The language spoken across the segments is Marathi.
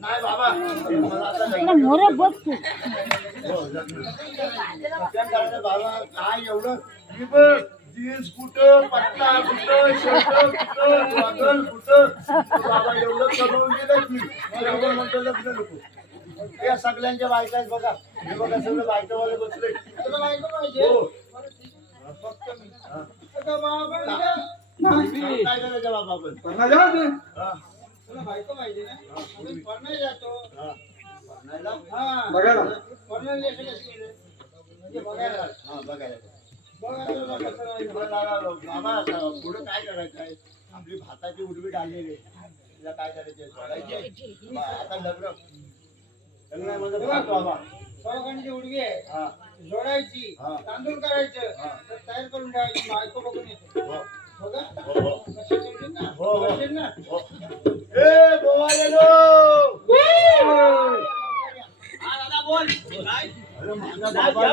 नाही बाबा मोर बघ तू बाबा काय एवढं जीन्स कुठं पट्टा कुठं शर्ट कुठं गॉगल कुठं बाबा एवढं कमवून दिलं की एवढं म्हणतो लग्न नको या सगळ्यांच्या बायका आहेत बघा हे बघा सगळं बायकावाले बसले तुला बायका पाहिजे फक्त मी काय करायचं बाबा आपण तुला बायका पाहिजे ना पळणार जातो बघायला बघायला बाबा पुढे काय करायचं आहे आपली भाताची उडबी डाळलेली तिला काय करायचे आता लग्न बाबा सोळाखंडची उडबी आहे जोडायची तांदूळ करायचं तयार करून ठेवायची बायको बघून येते बघा ना ए गोवालेलो बोल बाबा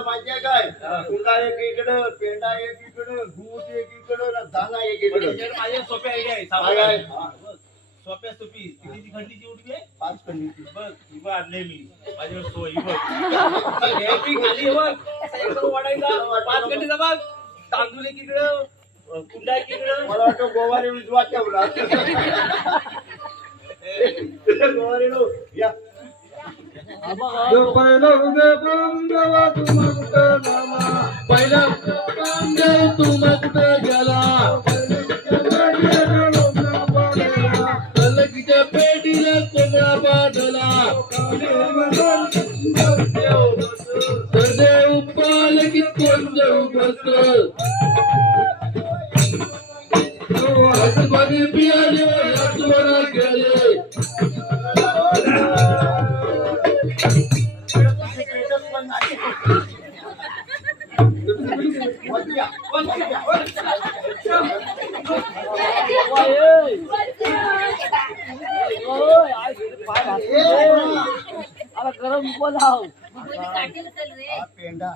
माहिती आहे काय तुला एक इकडं पेंडा एक इकडं भूत एक इकडं दाना एक इकडं माझ्या सोप्या आयडिया आहे सोप्या सोपी कितीची खंडीची उडबी आहे 5 खंडीची बघ ही आणले मी माझ्यावर सोय बघ खाली बघ एकदम वाढायचा 5 खंडीचा बघ तांदूळ एक इकडं कुंडा एक इकडं मला वाटतं गोवारी विजवा ठेवला गोवारी नो या पहिला उदय बंगवा तुमक नामा पहिला बंगव तुमक गेला कलकीच्या पेटीला कोंबडा बांधला देव पालकी कोण देऊ बस हातमध्ये पियाले हातवरा गेले गरम बोलाव पेंडा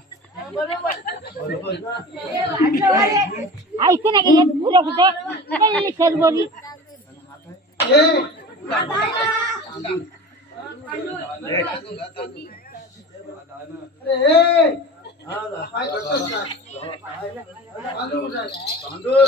ऐकते ना की पुऱ्या कुठे सरबरी तांदूळ